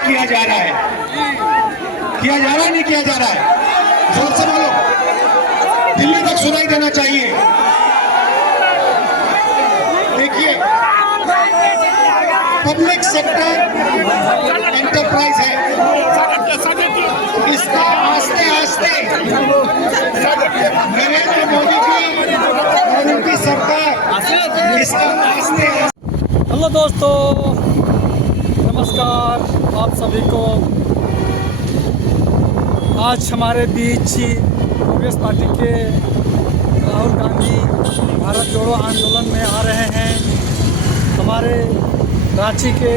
किया जा रहा है, किया जा रहा है, नहीं किया जा रहा है? जोर से बोलो, दिल्ली तक सुनाई देना चाहिए। देखिए, पब्लिक सेक्टर एंटरप्राइज है, इसका आस्ते आस्ते नरेंद्र मोदी जी और उनकी सरकार इसका आस्ते। हेलो दोस्तों, नमस्कार आप सभी को। आज हमारे बीच कांग्रेस पार्टी के राहुल गांधी भारत जोड़ो आंदोलन में आ रहे हैं हमारे रांची के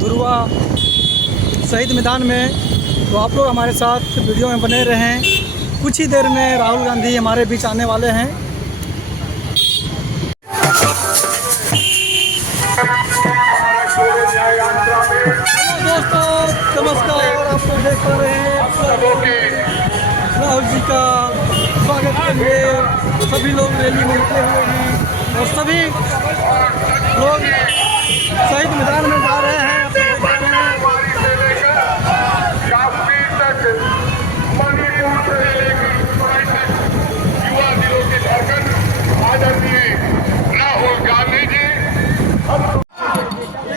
धुरवा शहीद मैदान में। तो आप लोग हमारे साथ वीडियो में बने रहें। कुछ ही देर में राहुल गांधी हमारे बीच आने वाले हैं। दोस्तों नमस्कार, आप लोग देख पा रहे हैं राहुल जी का स्वागत के लिए सभी लोग रैली में निकले हुए हैं और सभी लोग शहीद मैदान में जा रहे हैं।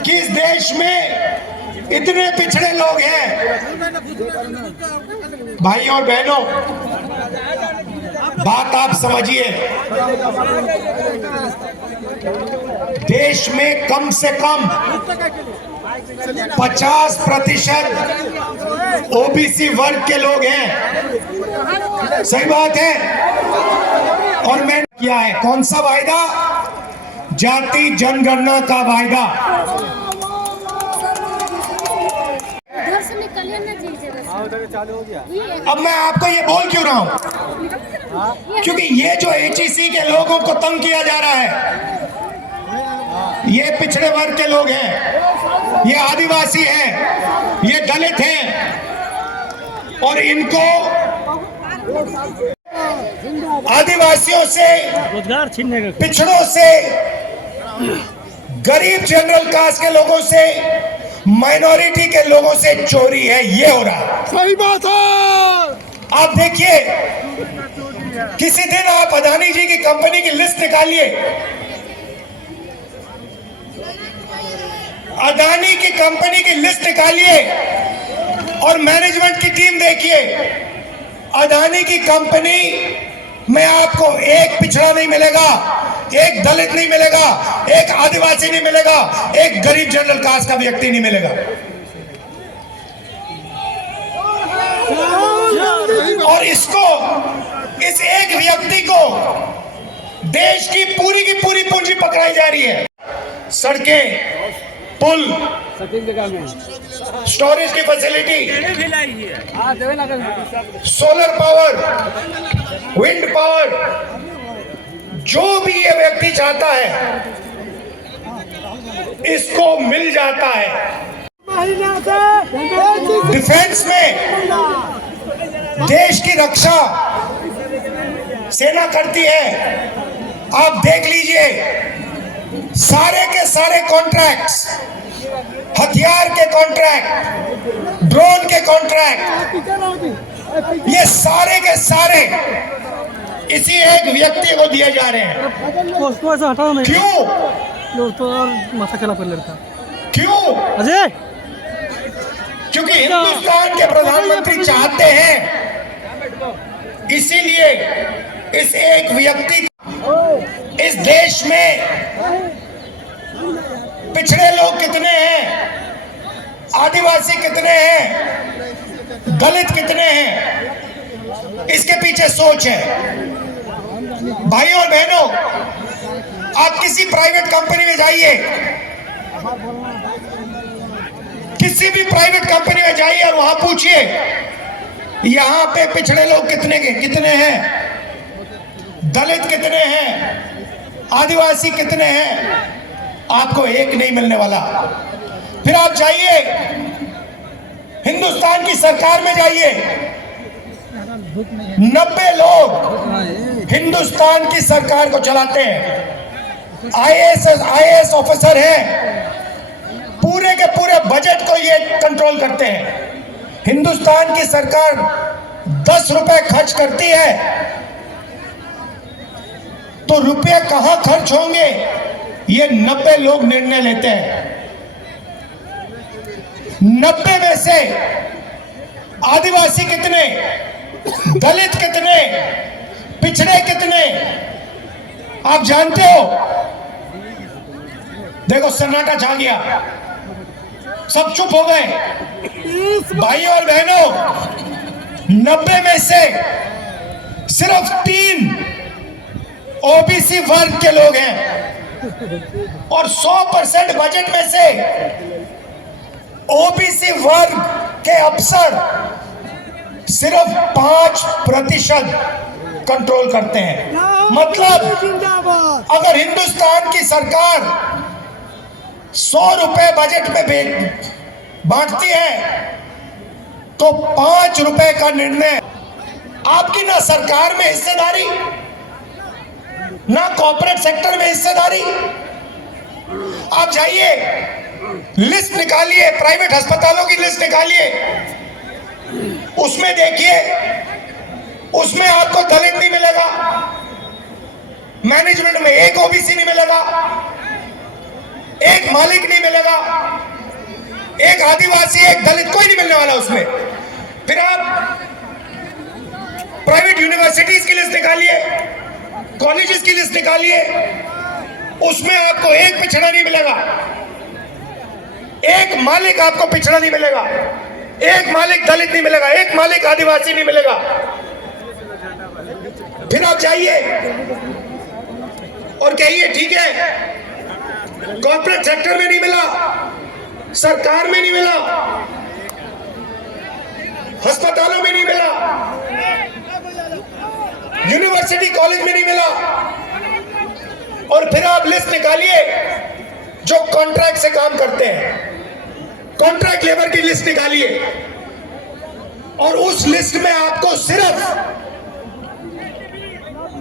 किस देश में इतने पिछड़े लोग हैं? भाई और बहनों, बात आप समझिए। देश में कम से कम 50% ओबीसी वर्ग के लोग हैं। सही बात है। और मैंने किया है कौन सा वायदा? जाति जनगणना का वायदा। अब मैं आपको ये बोल क्यों रहा हूं? क्योंकि ये जो एचईसी के लोगों को तंग किया जा रहा है, ये पिछड़े वर्ग के लोग हैं, ये आदिवासी हैं, ये दलित हैं, और इनको आदिवासियों से, रोजगार छीनने का, पिछड़ों से, गरीब जनरल कास्ट के लोगों से, माइनॉरिटी के लोगों से चोरी है। ये हो रहा है। सही बात है। आप देखिए, किसी दिन आप अदानी जी की कंपनी की लिस्ट निकालिए, अदानी की कंपनी की लिस्ट निकालिए और मैनेजमेंट की टीम देखिए। अदानी की कंपनी में आपको एक पिछड़ा नहीं मिलेगा, एक दलित नहीं मिलेगा, एक आदिवासी नहीं मिलेगा, एक गरीब जनरल कास्ट का व्यक्ति नहीं मिलेगा। और इसको, इस एक व्यक्ति को देश की पूरी पूंजी पकड़ाई जा रही है। सड़कें, पुल, स्टोरेज की facility, solar power, wind power, जो भी ये व्यक्ति चाहता है इसको मिल जाता है। डिफेंस में देश की रक्षा सेना करती है। आप देख लीजिए, सारे के सारे कॉन्ट्रैक्ट्स, हथियार के कॉन्ट्रैक्ट, ड्रोन के कॉन्ट्रैक्ट, ये सारे के सारे इसी एक व्यक्ति को दिए जा रहे हैं। क्यों? क्यों? अजय, क्योंकि हिंदुस्तान के प्रधानमंत्री चाहते हैं, इसीलिए इस एक व्यक्ति, इस देश में पिछड़े लोग कितने हैं, आदिवासी कितने हैं, दलित कितने हैं, इसके पीछे सोच है। भाइयों और बहनों, आप किसी प्राइवेट कंपनी में जाइए, किसी भी प्राइवेट कंपनी में जाइए और वहां पूछिए यहाँ पे पिछड़े लोग कितने हैं, दलित कितने हैं, आदिवासी कितने हैं, आपको एक नहीं मिलने वाला। फिर आप जाइए हिंदुस्तान की सरकार में, जाइए 90 लोग हिंदुस्तान की सरकार को चलाते हैं, आईएएस ऑफिसर हैं, पूरे के के पूरे बजट को ये कंट्रोल करते हैं। हिंदुस्तान की सरकार 10 रुपए खर्च करती है तो रुपए कहां खर्च होंगे ये 90 लोग निर्णय लेते हैं। 90 में से आदिवासी कितने, दलित कितने, पिछड़े कितने आप जानते हो? देखो सन्नाटा छा गया, सब चुप हो गए। भाइयों और बहनों, 90 में से सिर्फ 3 ओबीसी वर्ग के लोग हैं और 100% बजट में से ओबीसी वर्ग के अफसर सिर्फ 5% कंट्रोल करते हैं। मतलब अगर हिंदुस्तान की सरकार 100 रुपए बजट में बांटती है तो 5 रुपए का निर्णय। आपकी ना सरकार में हिस्सेदारी, ना कॉर्पोरेट सेक्टर में हिस्सेदारी। आप जाइए, लिस्ट निकालिए, प्राइवेट अस्पतालों की लिस्ट निकालिए, उसमें देखिए, उसमें आपको दलित नहीं मिलेगा, मैनेजमेंट में एक ओबीसी नहीं मिलेगा, एक मालिक नहीं मिलेगा, एक आदिवासी, एक दलित, कोई नहीं मिलने वाला उसमें। फिर आप प्राइवेट यूनिवर्सिटीज की लिस्ट निकालिए, कॉलेजेस की लिस्ट निकालिए, उसमें आपको एक पिछड़ा नहीं मिलेगा, एक मालिक आपको पिछड़ा नहीं मिलेगा, एक मालिक दलित नहीं मिलेगा, एक मालिक आदिवासी नहीं मिलेगा। फिर आप जाइए और कहिए ठीक है, कॉर्पोरेट सेक्टर में नहीं मिला, सरकार में नहीं मिला, अस्पतालों में नहीं मिला, यूनिवर्सिटी कॉलेज में नहीं मिला। और फिर आप लिस्ट निकालिए जो कॉन्ट्रैक्ट से काम करते हैं, कॉन्ट्रैक्ट लेबर की लिस्ट निकालिए और उस लिस्ट में आपको सिर्फ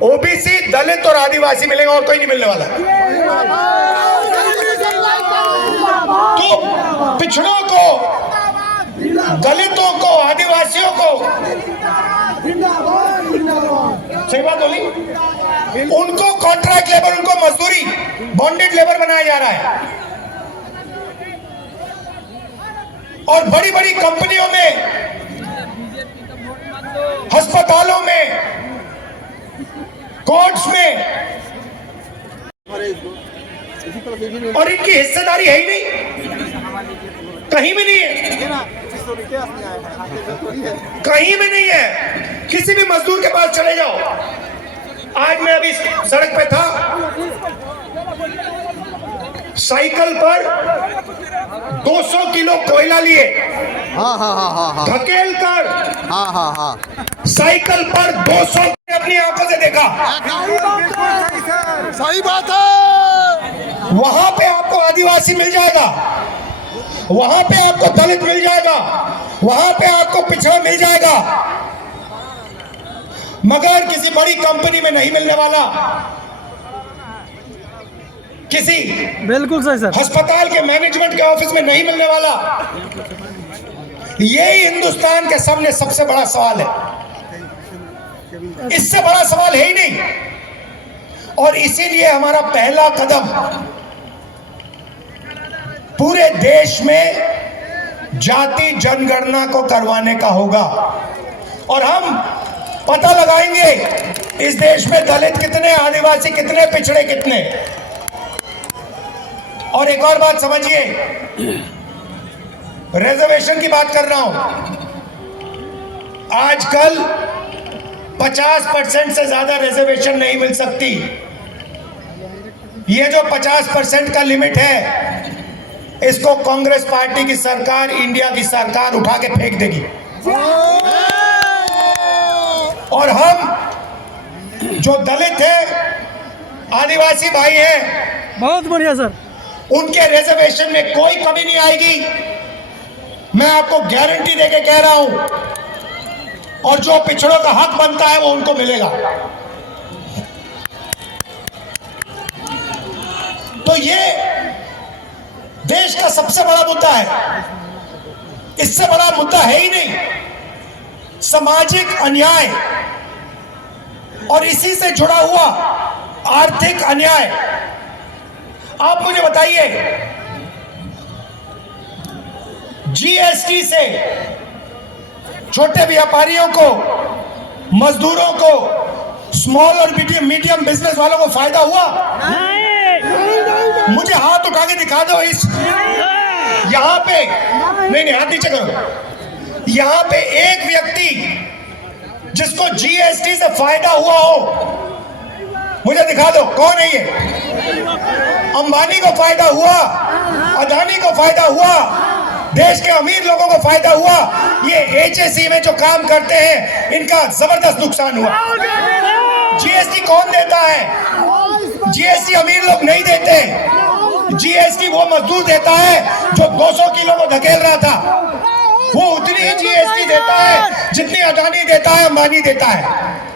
ओबीसी, दलित और आदिवासी मिलेगा और कोई नहीं मिलने वाला। तो पिछड़ों को, दलितों को, आदिवासियों को, सही बात बोली, उनको कॉन्ट्रैक्ट लेबर, उनको मजदूरी, बॉन्डेड लेबर बनाया जा रहा है। और बड़ी बड़ी कंपनियों में, अस्पतालों में, कोर्ट्स में, और इनकी हिस्सेदारी है ही नहीं, कहीं भी नहीं है, कहीं भी नहीं है। किसी भी मजदूर के पास चले जाओ। आज मैं अभी सड़क पे था, साइकिल पर 200 किलो कोयला लिए, धकेल कर साइकिल पर 200 अपनी आंखों से देखा। सही बात है। वहां पे आपको आदिवासी मिल जाएगा, वहां पे आपको दलित मिल जाएगा, वहां पे आपको पिछड़ा मिल जाएगा, मगर किसी बड़ी कंपनी में नहीं मिलने वाला, किसी बिल्कुल सही सर, अस्पताल के मैनेजमेंट के ऑफिस में नहीं मिलने वाला। यही हिंदुस्तान के सामने सबसे बड़ा सवाल है, इससे बड़ा सवाल है ही नहीं। और इसीलिए हमारा पहला कदम पूरे देश में जाति जनगणना को करवाने का होगा और हम पता लगाएंगे इस देश में दलित कितने, आदिवासी कितने, पिछड़े कितने। और एक और बात समझिए, रिजर्वेशन की बात कर रहा हूं। आजकल 50% से ज्यादा रिजर्वेशन नहीं मिल सकती। ये जो 50% का लिमिट है, इसको कांग्रेस पार्टी की सरकार, इंडिया की सरकार उठा के फेंक देगी। और हम जो दलित हैं, आदिवासी भाई हैं, बहुत बढ़िया सर, उनके रिजर्वेशन में कोई कमी नहीं आएगी, मैं आपको गारंटी देके कह रहा हूं। और जो पिछड़ों का हक बनता है वो उनको मिलेगा। तो ये देश का सबसे बड़ा मुद्दा है, इससे बड़ा मुद्दा है ही नहीं, सामाजिक अन्याय और इसी से जुड़ा हुआ आर्थिक अन्याय। आप मुझे बताइए, जीएसटी से छोटे व्यापारियों को, मजदूरों को, स्मॉल और मीडियम बिजनेस वालों को फायदा हुआ? मुझे हाथ उठा के दिखा दो इस यहां पे, नहीं हाथ नीचे करो, यहां पे एक व्यक्ति जिसको जीएसटी से फायदा हुआ हो, मुझे दिखा दो, कौन है ये? अंबानी को फायदा हुआ, अदानी को फायदा हुआ, देश के अमीर लोगों को फायदा हुआ, ये एचएसई में जो काम करते हैं इनका जबरदस्त नुकसान हुआ। जीएसटी कौन देता है? जीएसटी अमीर लोग नहीं देते, जीएसटी वो मजदूर देता है जो 200 किलो को धकेल रहा था, वो उतनी ही जीएसटी देता है जितनी अदानी देता है, अंबानी देता है।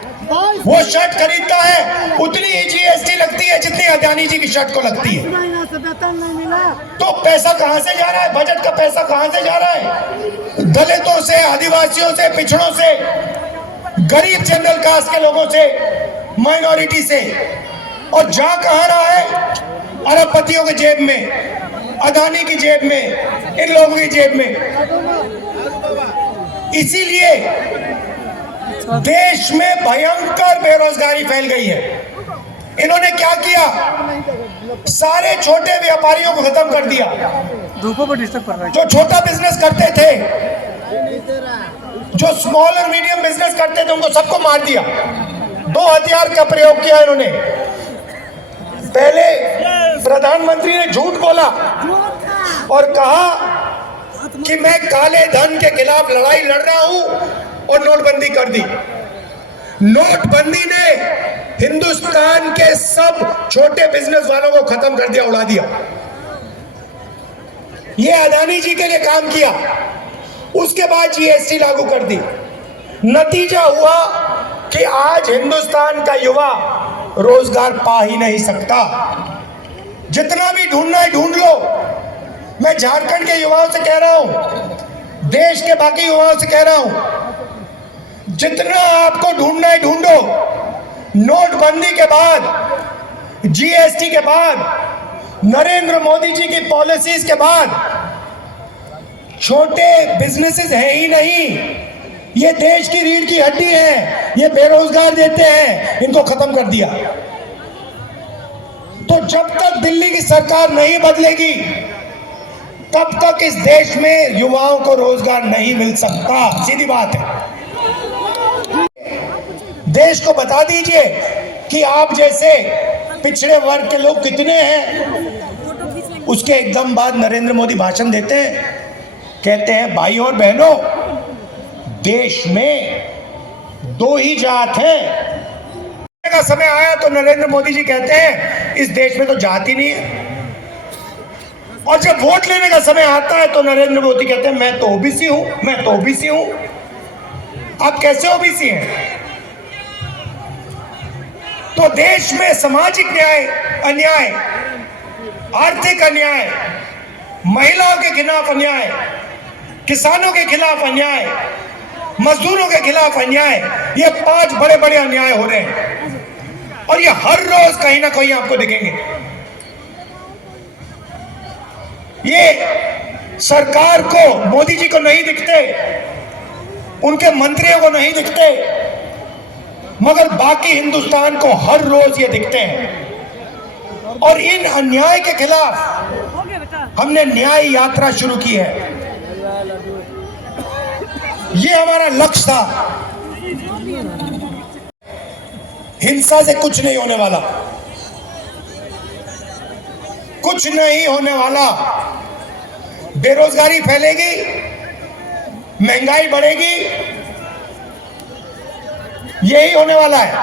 वो शर्ट खरीदता है, उतनी ही जीएसटी लगती है जितनी अदानी जी की शर्ट को लगती है। तो पैसा कहां से जा रहा है? बजट का पैसा कहां से जा रहा है? दलितों से, आदिवासियों से, पिछड़ों से, गरीब जनरल कास्ट के लोगों से, माइनॉरिटी से। और जा कहां रहा है? अरबपतियों के जेब में, अदानी की जेब में, इन लोगों की जेब में। इसीलिए देश में भयंकर बेरोजगारी फैल गई है। इन्होंने क्या किया? सारे छोटे व्यापारियों को खत्म कर दिया। जो छोटा बिजनेस करते थे, जो स्मॉल और मीडियम बिजनेस करते थे, उनको सबको मार दिया। 2 हथियार का प्रयोग किया इन्होंने। पहले प्रधानमंत्री ने झूठ बोला और कहा कि मैं काले धन के खिलाफ लड़ाई लड़ रहा हूं और नोटबंदी कर दी। नोटबंदी ने हिंदुस्तान के सब छोटे बिजनेस वालों को खत्म कर दिया, उड़ा दिया। ये अदानी जी के लिए काम किया। उसके बाद जीएसटी लागू कर दी। नतीजा हुआ कि आज हिंदुस्तान का युवा रोजगार पा ही नहीं सकता। जितना भी ढूंढना है ढूंढ लो। मैं झारखंड के युवाओं से कह रहा हूं, देश के बाकी युवाओं से कह रहा हूं, जितना आपको ढूंढना है ढूंढो। नोटबंदी के बाद, जीएसटी के बाद, नरेंद्र मोदी जी की पॉलिसीज के बाद छोटे बिजनेसेस हैं ही नहीं। ये देश की रीढ़ की हड्डी है, ये बेरोजगार देते हैं, इनको खत्म कर दिया। तो जब तक दिल्ली की सरकार नहीं बदलेगी, तब तक इस देश में युवाओं को रोजगार नहीं मिल सकता। सीधी बात है। देश को बता दीजिए कि आप जैसे पिछड़े वर्ग के लोग कितने हैं। उसके एकदम बाद नरेंद्र मोदी भाषण देते हैं, कहते हैं भाई और बहनों, देश में 2 ही जात है। का समय आया तो नरेंद्र मोदी जी कहते हैं इस देश में तो जात ही नहीं है। और जब वोट लेने का समय आता है तो नरेंद्र मोदी कहते हैं मैं तो ओबीसी हूं, मैं तो ओबीसी हूं। आप कैसे ओबीसी हैं? तो देश में सामाजिक न्याय, अन्याय, आर्थिक अन्याय, महिलाओं के खिलाफ अन्याय, किसानों के खिलाफ अन्याय, मजदूरों के खिलाफ अन्याय, ये 5 बड़े बड़े अन्याय हो रहे हैं। और ये हर रोज कहीं ना कहीं आपको दिखेंगे। ये सरकार को, मोदी जी को नहीं दिखते, उनके मंत्रियों को नहीं दिखते, मगर बाकी हिंदुस्तान को हर रोज ये दिखते हैं। और इन अन्याय के खिलाफ हमने न्याय यात्रा शुरू की है। ये हमारा लक्ष्य था। हिंसा से कुछ नहीं होने वाला, कुछ नहीं होने वाला। बेरोजगारी फैलेगी, महंगाई बढ़ेगी, यही होने वाला है।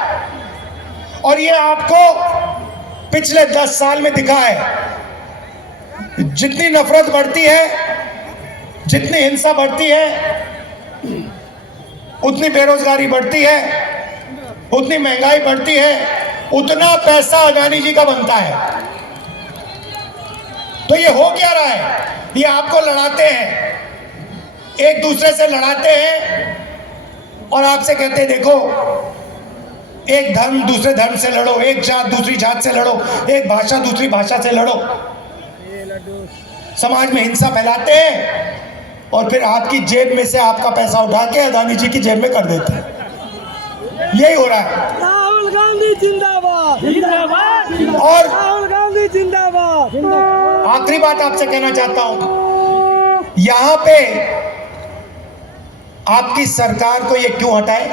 और ये आपको पिछले 10 साल में दिखा है। जितनी नफरत बढ़ती है, जितनी हिंसा बढ़ती है, उतनी बेरोजगारी बढ़ती है, उतनी महंगाई बढ़ती है, उतना पैसा अदानी जी का बनता है। तो ये हो क्या रहा है? ये आपको लड़ाते हैं, एक दूसरे से लड़ाते हैं और आपसे कहते हैं देखो, एक धर्म दूसरे धर्म से लड़ो, एक जात दूसरी जात से लड़ो, एक भाषा दूसरी भाषा से लड़ो। समाज में हिंसा फैलाते हैं और फिर आपकी जेब में से आपका पैसा उठा के अदानी जी की जेब में कर देते हैं। यही हो रहा है। राहुल गांधी जिंदाबाद जिंदाबाद और राहुल गांधी जिंदाबाद। आखिरी बात आपसे कहना चाहता हूं, यहां पे आपकी सरकार को ये क्यों हटाए?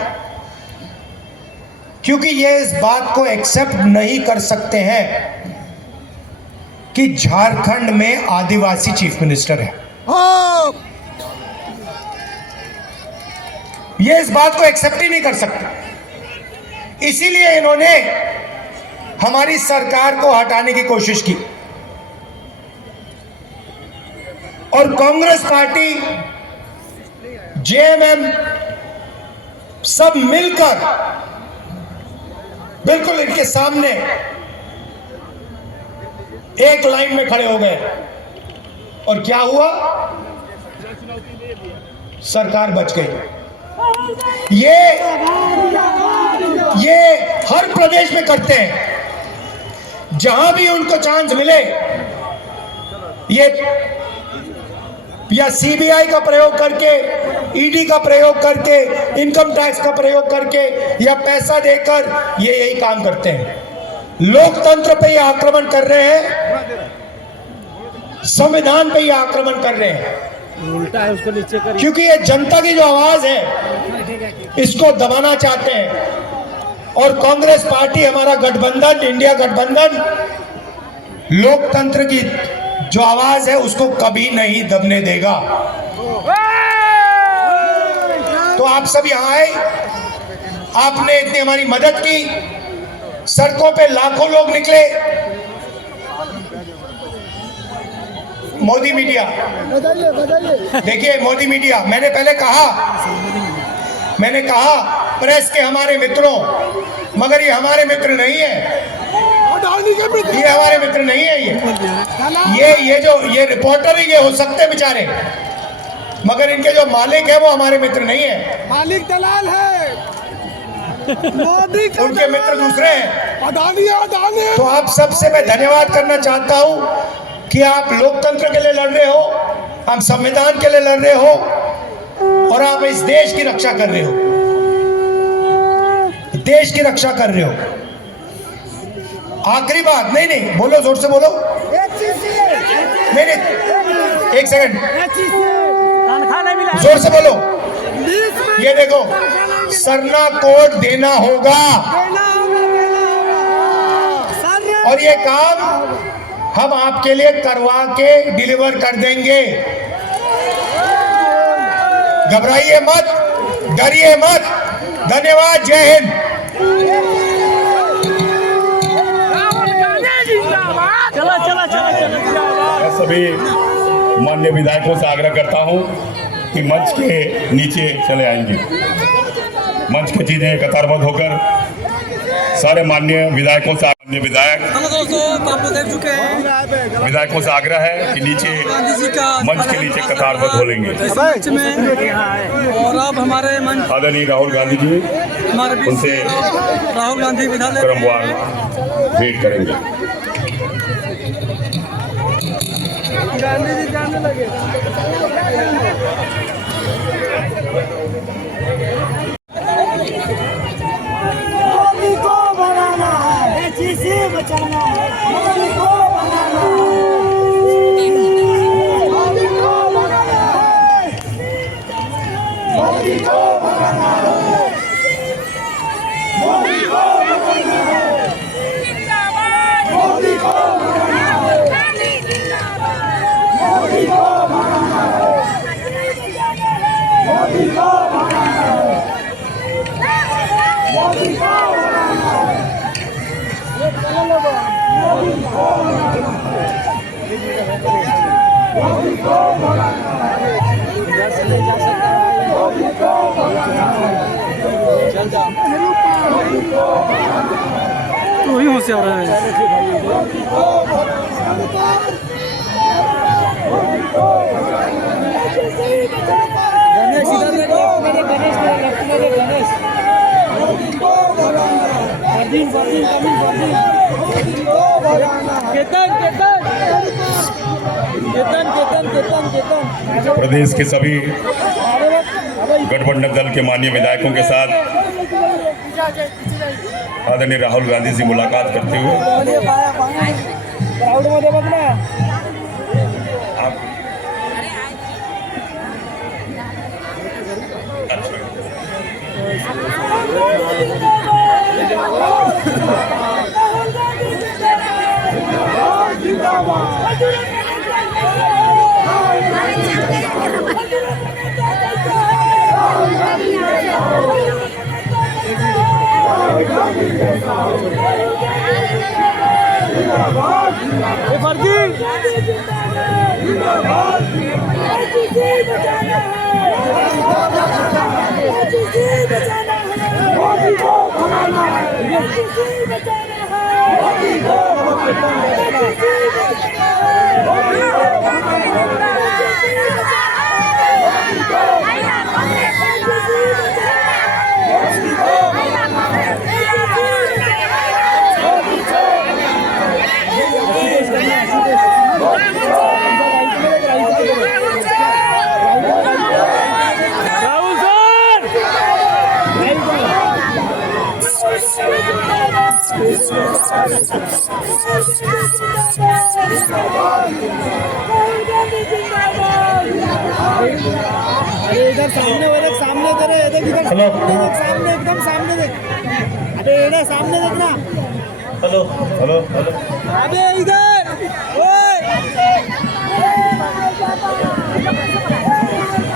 क्योंकि ये इस बात को एक्सेप्ट नहीं कर सकते हैं कि झारखंड में आदिवासी चीफ मिनिस्टर है। ये इस बात को एक्सेप्ट ही नहीं कर सकते। इसीलिए इन्होंने हमारी सरकार को हटाने की कोशिश की और कांग्रेस पार्टी, जेएमएम सब मिलकर बिल्कुल इनके सामने एक लाइन में खड़े हो गए। और क्या हुआ? सरकार बच गई। ये हर प्रदेश में करते हैं, जहां भी उनको चांस मिले ये या सीबीआई का प्रयोग करके, ईडी का प्रयोग करके, इनकम टैक्स का प्रयोग करके या पैसा देकर ये यही काम करते हैं। लोकतंत्र पे ये आक्रमण कर रहे हैं, संविधान पे ये आक्रमण कर रहे हैं। उल्टा है, उसको नीचे कर। क्योंकि ये जनता की जो आवाज है इसको दबाना चाहते हैं। और कांग्रेस पार्टी, हमारा गठबंधन, इंडिया गठबंधन, लोकतंत्र की जो आवाज है उसको कभी नहीं दबने देगा। तो आप सब यहां आए, आपने इतनी हमारी मदद की, सड़कों पे लाखों लोग निकले। मोदी मीडिया, देखिए मोदी मीडिया, मैंने पहले कहा प्रेस के हमारे मित्रों, मगर ये हमारे मित्र नहीं है, ये हमारे मित्र नहीं है। ये रिपोर्टर ही ये हो सकते हैं बेचारे, मगर इनके जो मालिक है वो हमारे मित्र नहीं है। मालिक दलाल है, मोदी का उनके मित्र दूसरे हैं। अडानी। तो आप सबसे मैं धन्यवाद करना चाहता हूं कि आप लोकतंत्र के लिए लड़ रहे हो, हम संविधान के लिए लड़ रहे हो और आप इस देश की रक्षा कर रहे हो, देश की रक्षा कर रहे हो। आखिरी बात, नहीं बोलो, जोर से बोलो। नहीं, एक सेकंड, जोर से बोलो। ये देखो, सरना कोड देना होगा और ये काम हम आपके लिए करवा के डिलीवर कर देंगे। घबराइए मत, डरिए मत। धन्यवाद, जय हिंद। मैं सभी माननीय विधायकों से आग्रह करता हूं कि मंच के नीचे चले आएंगे। मंच के चीजें कतारबद्ध होकर सारे माननीय विधायकों से, माननीय विधायकों से आग्रह है कि नीचे मंच के नीचे कतारबद्ध हो लेंगे। और अब हमारे मंच आदरणीय राहुल गांधी जी, हमारे बीच उनसे राहुल गांधी विधायक क्रमवार वेट करेंगे। गांधी जी जाने लगे। मोदी को बनाना है, से बचाना है, मोदी को बनाना है, मोदी को बनाना है, मोदी को बनाना है, मोदी को बनाना है, मोदी को बनाना है, मोदी को बनाना है, मोदी को बनाना है, मोदी को बनाना है, ये चलो लोगों, मोदी को बनाना है, मोदी को बनाना है, इधर से ले जा सकता है, मोदी को बनाना है, चल जा, मोदी को बनाना है, तू ही होशियार है। मोदी को बनाना है, गणेश इधर देखो, गणेश गणेश वर्जिन कमिंग वर्जिन केतन प्रदेश के सभी गठबंधन दल के माननीय विधायकों के साथ आदरणीय राहुल गांधी से मुलाकात करते हुए क्राउड मध्ये बघ ना आप अरे इधर सामने वाले सामने तेरे इधर सामने एकदम सामने देख अरे इधर सामने देखना हेलो हेलो हेलो अबे इधर ओए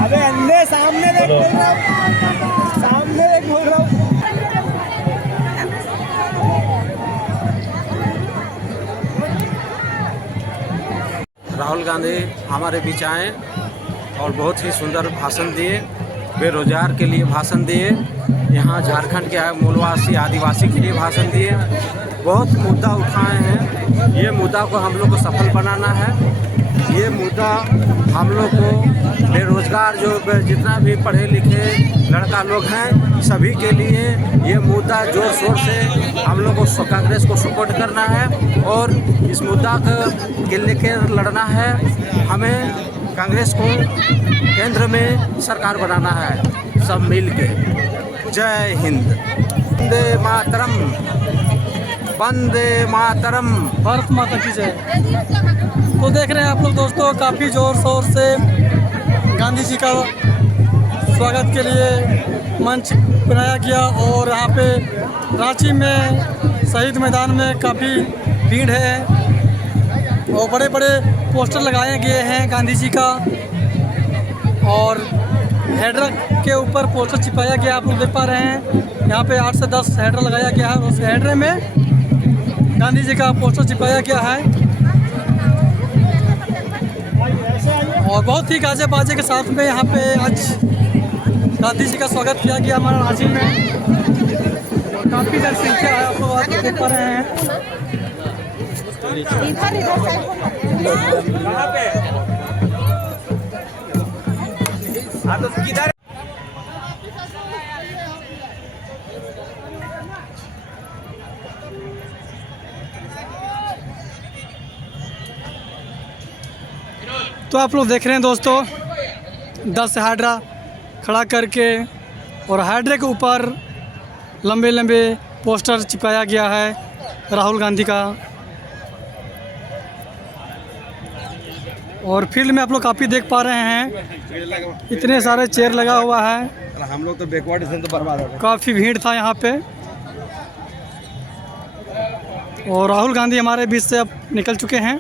अबे अंधे सामने देख सामने देख बोल रहा हूँ राहुल गांधी हमारे बीच आए और बहुत ही सुंदर भाषण दिए, बेरोजगार के लिए भाषण दिए, यहाँ झारखंड के मूलवासी आदिवासी के लिए भाषण दिए, बहुत मुद्दा उठाए हैं। ये मुद्दा को हम लोग को सफल बनाना है। ये मुद्दा हम लोग को बेरोजगार जो जितना भी पढ़े लिखे लड़का लोग हैं सभी के लिए ये मुद्दा जोर शोर से हम लोग को कांग्रेस को सपोर्ट करना है और इस मुद्दा के लेकर लड़ना है। हमें कांग्रेस को केंद्र में सरकार बनाना है सब मिल के। जय हिंद। वंदे मातरम, वंदे मातरम। भारत माता की जय। तो देख रहे हैं आप लोग दोस्तों, काफ़ी ज़ोर शोर से गांधी जी का स्वागत के लिए मंच बनाया गया और यहाँ पे रांची में शहीद मैदान में काफ़ी भीड़ है और बड़े बड़े पोस्टर लगाए गए हैं गांधी जी का और हेडर के ऊपर पोस्टर चिपकाया गया। आप लोग देख पा रहे हैं यहाँ पे 8 से 10 हेडर लगाया गया है और उस हेडर में गांधी जी का पोस्टर चिपकाया गया है और बहुत ही गाजे बाजे के साथ में यहाँ पे आज गांधी जी का स्वागत किया गया हमारा रांची में और काफ़ी जनसंख्या है। आप लोग आज देख पा रहे हैं। तो आप लोग देख रहे हैं दोस्तों 10 हाइड्रा खड़ा करके और हाइड्रे के ऊपर लंबे लंबे पोस्टर चिपकाया गया है राहुल गांधी का। और फील्ड में आप लोग काफ़ी देख पा रहे हैं इतने सारे चेयर लगा हुआ है। हम लोग तो बैकवर्ड से तो बर्बाद हो गए। काफ़ी भीड़ था यहाँ पे और राहुल गांधी हमारे बीच से अब निकल चुके हैं।